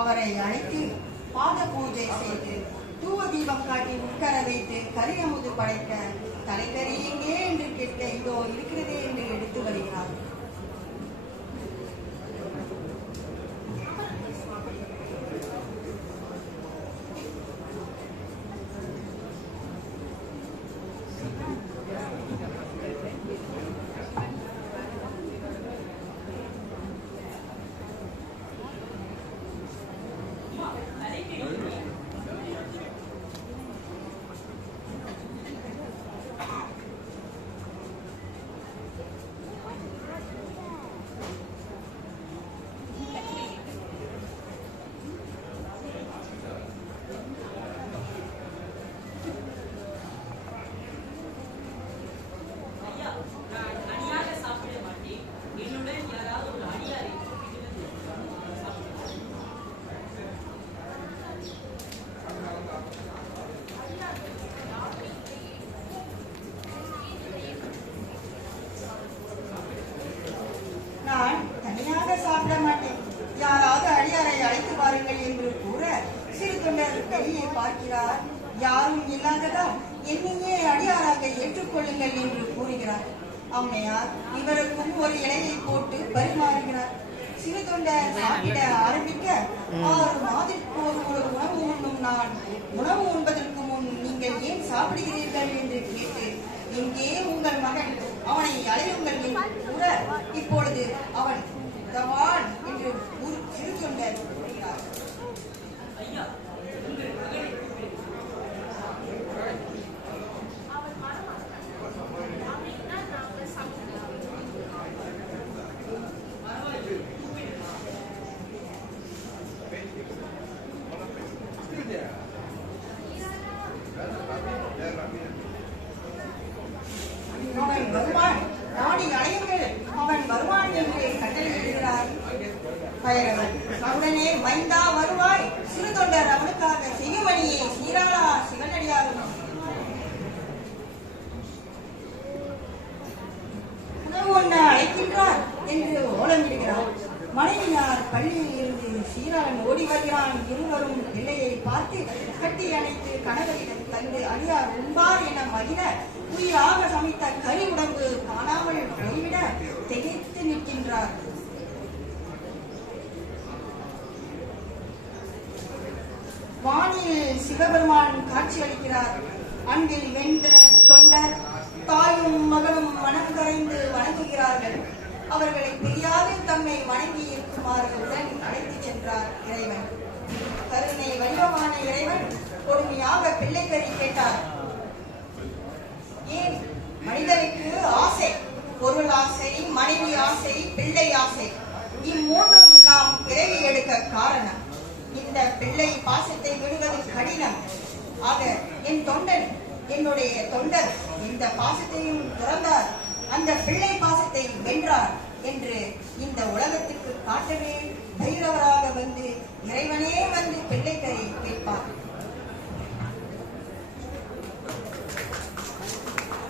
அவரை அழைத்து பாத பூஜை செய்து தூவ தீபம் காட்டி உட்கார வைத்து கரியமுது படைக்க தலைக்கறி எங்கே என்று கேட்க இதோ இருக்கிறதே என்று எடுத்து வருகிறார். நான் தனியாக சாப்பிட மாட்டேன், யாராவது அடியாரை அழைத்து பாருங்கள் என்று கூற சிறு தொண்டர் கையை பார்க்கிறார். யாரும் இல்லாததால் என்னையே அடியாராக ஏற்றுக்கொள்ளுங்கள் என்று கூறுகிறார். அம்மையார் இவருக்கும் ஒரு இலையை போட்டு பரிமாறுகிறார். சிறு தொண்டர் சாப்பிட ஆரம்பிக்க 6 மாதத்திற்கு ஒரு உணவு உண்ணும் நான் உணவு உண்பதற்கு முன் நீங்கள் ஏன் சாப்பிடுகிறீர்கள் என்று கேட்டு எங்கே உங்கள் மகன், அவனை அழையுங்கள் என்று கூற இப்பொழுது அவன் தவான் என்று சிறு தொண்டர் கூறுகிறார். அவன் வருவான், நாடி அடையுங்கள், அவன் வருவான் என்று கட்டளையிடுகிறார் பைரவன். உடனே மைந்தா வருவாய், சிறு தொண்டர் அவனுக்காக செய்யுமணியே சீராளா சிவனடியாரும் உணவு உண்ண அழைக்கின்றார் என்று ஓலமிடுகிறார். மனைவியார் பள்ளியில் இருந்து சீராளன் ஓடி வருகிறான். இருவரும் பிள்ளையை பார்த்து கட்டி அணைத்து கணவரிடம் தந்து அடியார் உண்பார் என மகிழ உயிராக சமைத்த கறி உடம்பு காணாமல் போய்விட திகைத்து நிற்கின்றார். வானில் சிவபெருமான் காட்சி அளிக்கிறார். அன்பில் வென்ற தொண்டர் தாயும் மகனும் மனம் கரைந்து வணங்குகிறார்கள். அவர்களை பிரியாது தம்மை வணங்கி இருக்குமாறு உடன் அழைத்துச் சென்றார் இறைவன். கருணை வடிவமான இறைவன் கொடுமையாக பிள்ளைக்கறி கேட்டார். ஏன் மனிதனுக்கு ஆசை, பொருள் ஆசை, மனைவி ஆசை, பிள்ளை ஆசை, இம்மூன்றும் நாம் பிறவி எடுக்க காரணம். இந்த பிள்ளை பாசத்தை விடுவது கடினம். ஆக என் தொண்டன், என்னுடைய தொண்டர் இந்த பாசத்தையும் துறந்தார், அந்த பிள்ளை பாசத்தை வென்றார் என்று இந்த உலகத்திற்கு காட்டவே பைரவராக வந்து இறைவனே